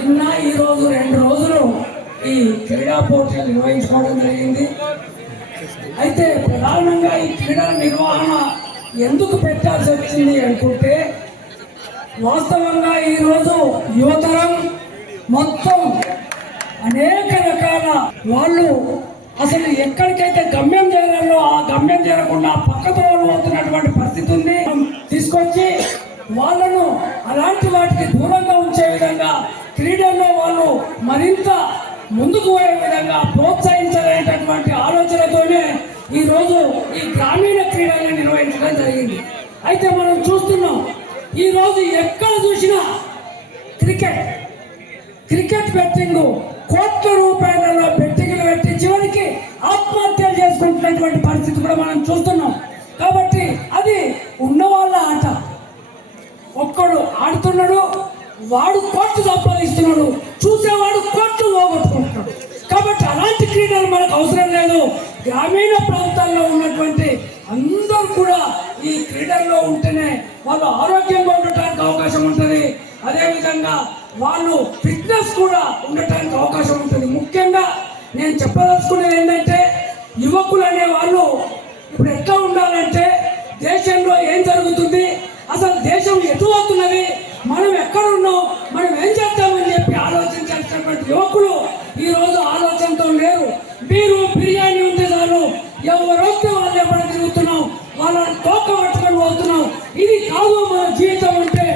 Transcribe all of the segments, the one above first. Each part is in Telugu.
నిన్న ఈరోజు 2 రోజులు ఈ క్రీడా పోటీలు నిర్వహించుకోవడం జరిగింది. అయితే ప్రధానంగా ఈ క్రీడల నిర్వహణ ఎందుకు పెట్టాల్సి వచ్చింది అనుకుంటే, వాస్తవంగా ఈరోజు యువతరం మొత్తం అనేక రకాల వాళ్ళు అసలు ఎక్కడికైతే గమ్యం చేరాలో ఆ గమ్యం చేరకుండా పక్కతో పోతున్నటువంటి పరిస్థితి ఉంది. తీసుకొచ్చి వాళ్ళను అలాంటి వాటికి దూరంగా ఉంచే విధంగా క్రీడల్లో వాళ్ళు మరింత ముందుకు పోయే విధంగా ప్రోత్సహించాలనేటటువంటి ఆలోచనతోనే ఈరోజు ఈ గ్రామీణ క్రీడలను నిర్వహించడం జరిగింది. అయితే మనం చూస్తున్నాం, ఈరోజు ఎక్కడ చూసినా క్రికెట్ బెట్టింగ్ కోట్ల రూపాయలలో బెట్టింగ్లు పెట్టి చివరికి ఆత్మహత్యలు చేసుకుంటున్నటువంటి పరిస్థితి కూడా మనం చూస్తున్నాం. కాబట్టి అది ఉన్నవాళ్ళ ఆట. ఒక్కడు ఆడుతున్నాడు, వాడు కోట్లు సంపాదిస్తున్నాడు, చూసేవాడు కోట్లు పోగొట్టుకుంటున్నాడు. కాబట్టి అలాంటి క్రీడలు మనకు అవసరం లేదు. గ్రామీణ ప్రాంతాల్లో ఉన్నటువంటి అందరూ కూడా ఈ క్రీడల్లో ఉంటేనే వాళ్ళు ఆరోగ్యంగా ఉండటానికి అవకాశం ఉంటుంది. అదేవిధంగా వాళ్ళు ఫిట్నెస్ కూడా ఉండటానికి అవకాశం ఉంటుంది. ముఖ్యంగా నేను చెప్పదలుచుకునేది ఏంటంటే, యువకులు అనే వాళ్ళు ఇప్పుడు ఎట్లా ఉండాలంటే, దేశంలో ఏం జరుగుతుంది, అసలు దేశం ఎటు అవుతున్నది, మనం ఎక్కడున్నాం, మనం ఏం చేద్దామని చెప్పి ఆలోచించాల్సినటువంటి యువకులు ఈరోజు ఆలోచనతో లేరు. మీరు బిర్యానీ ఉంటే చాలు, ఎవరైతే వాళ్ళు ఎప్పుడు తిరుగుతున్నాం, వాళ్ళని తోక పట్టుకొని పోతున్నాం. ఇది కాదు మన జీవితం. అంటే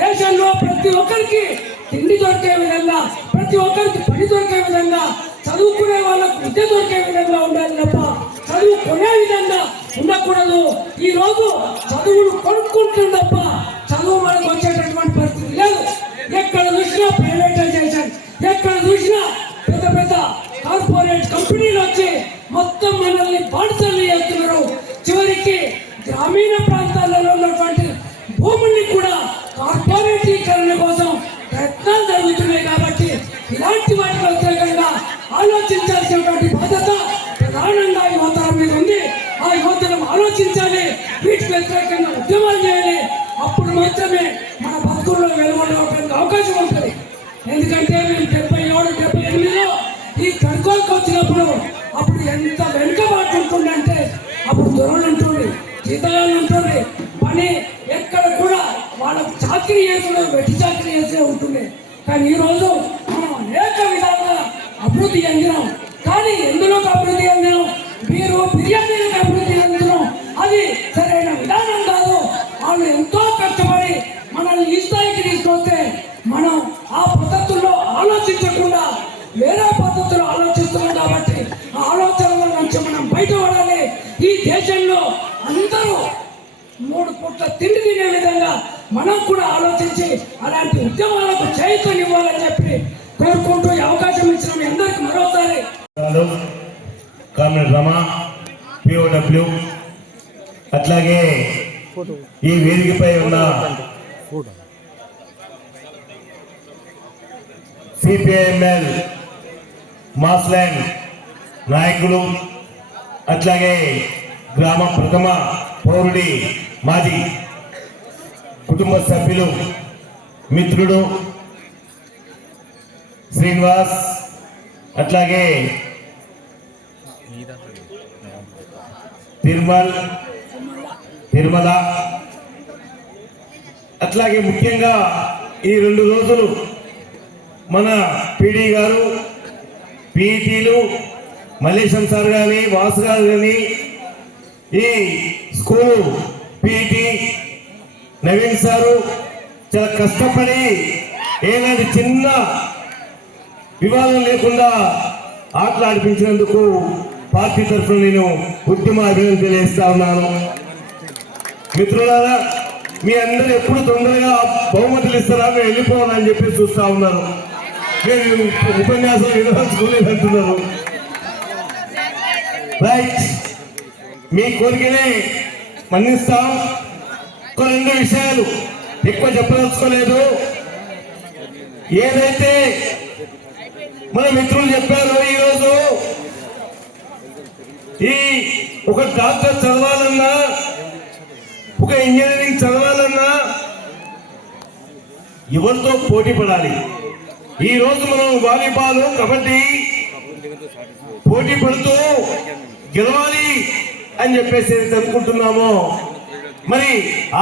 దేశంలో ప్రతి ఒక్కరికి తిండి దొరికే విధంగా, ప్రతి ఒక్కరికి పని దొరికే విధంగా, చదువుకునే వాళ్ళకు విద్య దొరికే విధంగా ఉండాలి తప్ప చదువుకునే విధంగా ఉండకూడదు. ఈ రోజు చదువులు కొనుక్కుంటుంది తప్ప చదువు మనకు వచ్చేటటువంటి పరిస్థితి లేదు. ఎక్కడ చూసినా ప్రైవేటైజేషన్, ఎక్కడ చూసినా పెద్ద పెద్ద కార్పొరేట్ కంపెనీలు వచ్చి మొత్తం మనల్ని బానిసలు చేస్తున్నారు. చివరికి గ్రామీణ ప్రాంతాలలో ఉన్నటువంటి భూముల్ని కూడా కార్పొరేటీకరణ కోసం ప్రయత్నాలు జరుగుతున్నాయి. కాబట్టి ఇలాంటి వాటికి వ్యతిరేకంగా ఆలోచించాల్సినటువంటి బాధ్యత ప్రధానంగా యువతరం మీద ఉంది. ఆ యువతరం ఆలోచించాలి, వీటికి వ్యతిరేకంగా ఉద్యమాలు చేయాలి. అప్పుడు మాత్రమే మన బతుకుల్లో వెలువడడానికి అవకాశం ఉంటుంది. ఎందుకంటే మేము 77-78లో ఈ కడుకోలకు వచ్చినప్పుడు అప్పుడు ఎంత వెనుకబాటు ఉంటుందంటే, అప్పుడు దొరలు ఉంటుంది, జీతగాళ్ళు ఉంటుంది, పని ఎక్కడ కూడా వాళ్ళకు చాకరీ చేసుకునే వెట్టి చాకరీ చేసే ఉంటుంది. కానీ ఈరోజు మనం అనేక విధాలుగా అభివృద్ధి చెందినాం. కానీ ఎందులోకి అభివృద్ధి చెందినాం? మీరు బిర్యానీలకు అభివృద్ధి చెందినాం. అది సరైన విధానం కాదు. వాళ్ళు ఎంతో కష్టపడి మనల్ని ఈ స్థాయికి తీసుకొస్తే మనం ఆ పద్ధతుల్లో ఆలోచించకుండా వేరే పద్ధతులు ఆలోచిస్తున్నాం. కాబట్టి ఆ ఆలోచనల నుంచి మనం బయటపడాలి. ఈ దేశంలో అందరూ 3 పూట్ల తిండి తినే విధంగా మనం కూడా ఆలోచించి అలాంటి ఉద్యమాలకు చైతన్యమివ్వాలని చెప్పి కోరుకుంటూ ఈ అవకాశం ఇచ్చిన మీ అందరికీ మరోసారి కామ్రేడ్ రమ, పిఓడబ్ల్యూ, అట్లాగే ఈ వేదికపై ఉన్న సిపిఐఎంఎల్ మాస్లాండ్ నాయకులు, అట్లాగే గ్రామ ప్రథమ పౌరుడి మాజీ కుటుంబ సభ్యులు, మిత్రుడు శ్రీనివాస్, అట్లాగే తిరుమల, అట్లాగే ముఖ్యంగా ఈ 2 రోజులు మన పీడీ గారు, పీఈటీలు, మల్లేశం సార్ కానీ, వాసు గారు కానీ, ఈ స్కూలు పీఈటీ నవీన్ సారు చాలా కష్టపడి ఏనాటి చిన్న వివాదం లేకుండా ఆటలు ఆడిపించినందుకు పార్టీ తరఫున నేను ఉద్యమ అభినందన తెలియజేస్తా ఉన్నాను. మిత్రులారా, మీ అందరూ ఎప్పుడు తొందరగా బహుమతులు ఇస్తారా, మేము వెళ్ళిపోవాలని చెప్పి చూస్తా ఉన్నారు. మీరు ఉపన్యాసం నిర్వహించుకోలేదంటున్నారు. రైట్, మీ కోరికనే మన్నిస్తాం. ఒక 2 విషయాలు ఎక్కువ చెప్పదలుచుకోలేదు. ఏదైతే మన మిత్రులు చెప్పారో, ఈరోజు ఈ ఒక డాక్టర్ చదవాలన్నా, ఒక ఇంజనీరింగ్ చదవాలన్నా ఎవరితో పోటీ పడాలి? ఈ రోజు మనం వాలీబాల్, కబడ్డీ పోటీ పడుతూ గెలవాలి అని చెప్పేసి అనుకుంటున్నామో, మరి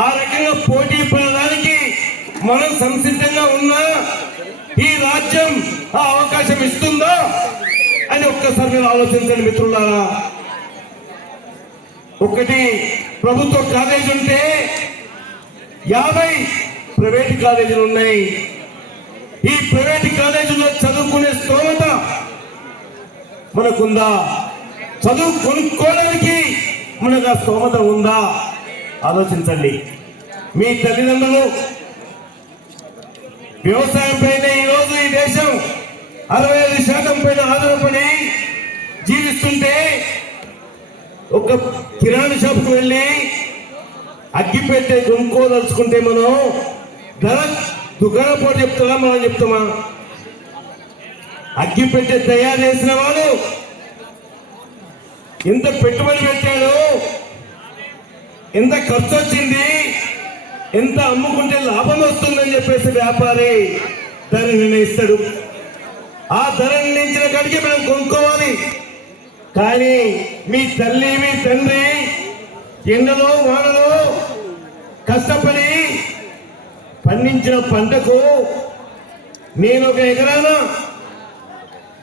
ఆ రకంగా పోటీ పడడానికి మనం సంసిద్ధంగా ఉన్నా ఈ రాజ్యం ఆ అవకాశం ఇస్తుందా అని ఒక్కసారి మీరు ఆలోచించండి మిత్రులారా. ఒకటి ప్రభుత్వ కాలేజీ ఉంటే 50 ప్రైవేట్ కాలేజీలు ఉన్నాయి. ఈ ప్రైవేట్ కాలేజీలో చదువుకునే స్తోమత మనకుందా? చదువు కొనుక్కోవడానికి మనకు ఆ స్తోమత ఉందా? ఆలోచించండి. మీ తల్లిదండ్రులు వ్యవసాయం పైన ఈరోజు ఈ దేశం 65% పైన ఆధారపడి జీవిస్తుంటే, ఒక కిరాణా షాప్కి వెళ్ళి అగ్గి పెట్టే కొనుక్కోదలుచుకుంటే మనం ధర దుకాణ పోటీ చెప్తామా, మనం చెప్తామా? అగ్గి పెట్టే తయారు చేసిన వాడు ఎంత పెట్టుబడి పెట్టాడు, ఎంత ఖర్చు వచ్చింది, ఎంత అమ్ముకుంటే లాభం వస్తుందని చెప్పేసి వ్యాపారి ధర నిర్ణయిస్తాడు. ఆ ధర నిర్ణయించిన కాడికి మనం కొనుక్కోవాలి. కానీ మీ తల్లి మీ తండ్రి ఎండలో వానలో కష్టపడి పండించిన పంటకు నేను ఒక ఎకరాన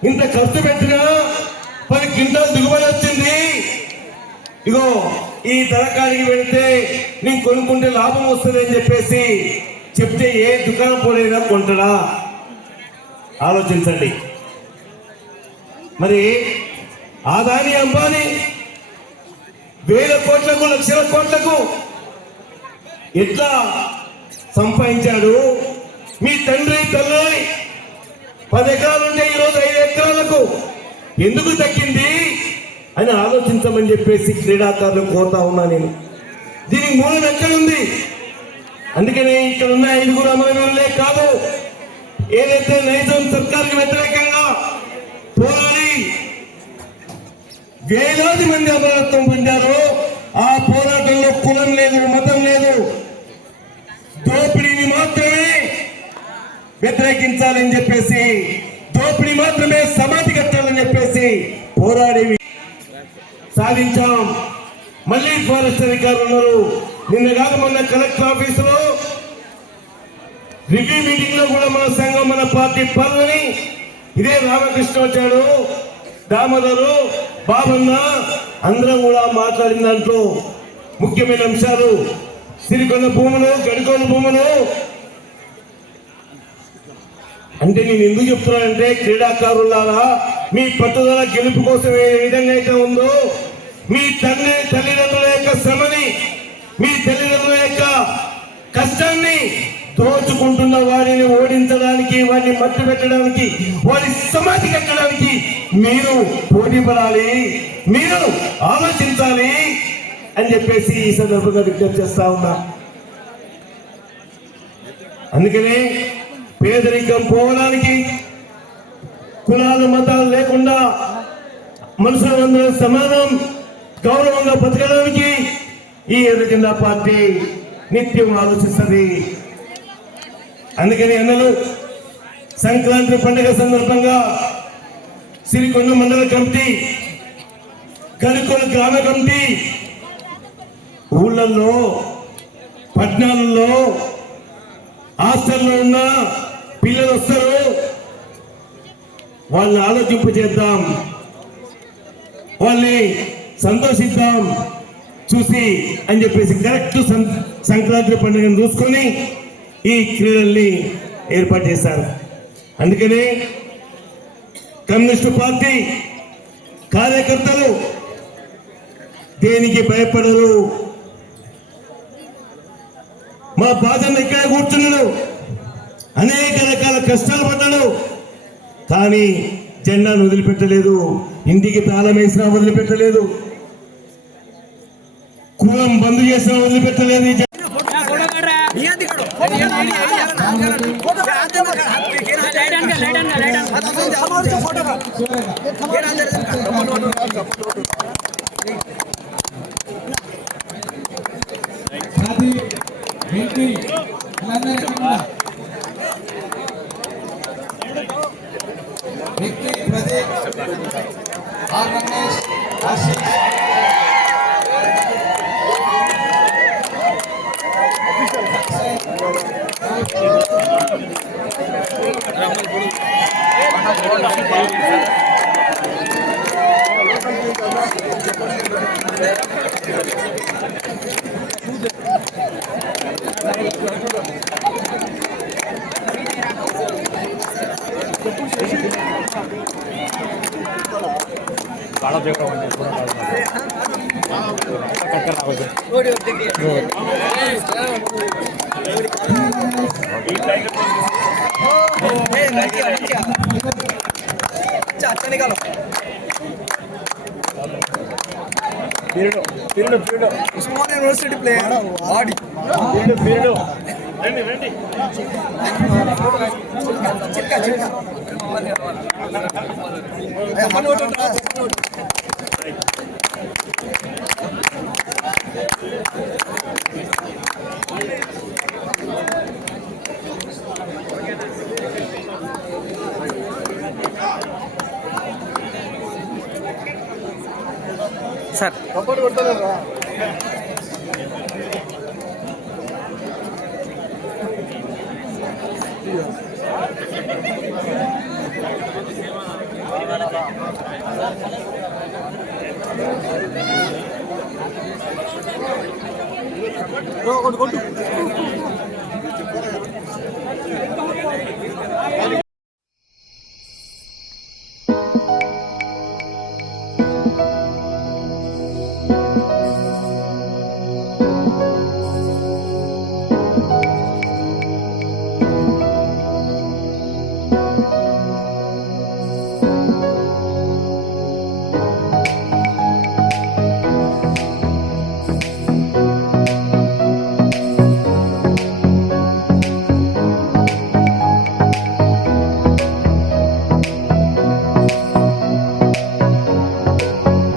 ఇంత ఖర్చు పెట్టినా 10 క్వింటాలు దిగుబడి వచ్చింది, ఇగో ఈ ధరకాడికి వెళితే నేను కొనుక్కుంటే లాభం వస్తుంది అని చెప్పేసి చెప్తే ఏ దుకాణం పోలైనా కొంటడా? ఆలోచించండి. మరి ఆదాని అంబానీ వేల కోట్లకు లక్షల కోట్లకు ఎట్లా సంపాదించాడు? మీ తండ్రి తల్లి 10 ఎకరాలు ఉంటే ఈరోజు 5 ఎకరాలకు ఎందుకు తగ్గింది అని ఆలోచించమని చెప్పేసి క్రీడాకారులు కోరుతా ఉన్నా నేను. దీనికి మూలం ఎక్కడుంది? అందుకనే ఇక్కడ ఉన్న 5 అమరవీరులే కాదు, ఏదైతే నైజాం సర్కార్కి వ్యతిరేకంగా పోరాడి వేలాది మంది అమరత్వం పొందారో, ఆ పోరాటంలో కులం లేదు, మతం లేదు, దోపిడీని మాత్రమే వ్యతిరేకించాలని చెప్పేసి, దోపిడీ మాత్రమే సమాధి కట్టాలని చెప్పేసి పోరాడేవి సాధించాం. మళ్ళీ ఫారెస్ట్ అధికారులు ఉన్నారు. నిన్న కాదు మొన్న కలెక్టర్ ఆఫీసులో రివ్యూ మీటింగ్ లో కూడా మన సంఘం మన పార్టీ పాల్గొని ఇదే రామకృష్ణ వచ్చాడు, దామోదరు, బాబన్న అందరం కూడా మాట్లాడిన దాంట్లో ముఖ్యమైన అంశాలు సిరికొండ భూములు, గడికోన భూములు. అంటే నేను ఎందుకు చెప్తున్నానంటే, క్రీడాకారులారా మీ పట్టుదల గెలుపు కోసం ఏ విధంగా అయితే ఉందో, మీ తల్లిదండ్రుల యొక్క శ్రమని, మీ తల్లిదండ్రుల యొక్క కష్టాన్ని దోచుకుంటున్న వారిని ఓడించడానికి, వారిని మట్టి పెట్టడానికి, వారి సమాధి కట్టడానికి మీరు పోటీ పడాలి, మీరు ఆలోచించాలి అని చెప్పేసి ఈ సందర్భంగా విజ్ఞప్తి చేస్తా ఉన్నా. అందుకనే పేదరికం పోవడానికి, కులాలు మతాలు లేకుండా మనుషులందరూ సమానం గౌరవంగా బతకడానికి ఈ ఎర్రజెండా పార్టీ నిత్యం ఆలోచిస్తుంది. అందుకని అన్నలు సంక్రాంతి పండుగ సందర్భంగా సిరికొండ మండల కమిటీ, గడికోన గ్రామ కమిటీ ఊళ్ళల్లో, పట్టణాలలో హాస్టల్లో ఉన్న పిల్లలు వస్తారు, వాళ్ళని ఆలోచింపజేద్దాం, వాళ్ళని సంతోషిద్దాం చూసి అని చెప్పేసి కరెక్ట్ సంక్రాంతి పండుగను చూసుకొని ఈ క్రీడల్ని ఏర్పాటు చేశారు. అందుకనే కమ్యూనిస్టు పార్టీ కార్యకర్తలు దేనికి భయపడరు. మా బాధను ఇక్కడే కూర్చున్నాడు, అనేక రకాల కష్టాలు పడ్డాడు, కానీ జెండాను వదిలిపెట్టలేదు, ఇంటికి తాళం వేసినా వదిలిపెట్టలేదు, కులం బంద్ చేసినా వదిలిపెట్టలేదు. Venky Nikki, Pradeep, R Ganesh, Ashish, Usman university player ఆడి సార్ కొట్టు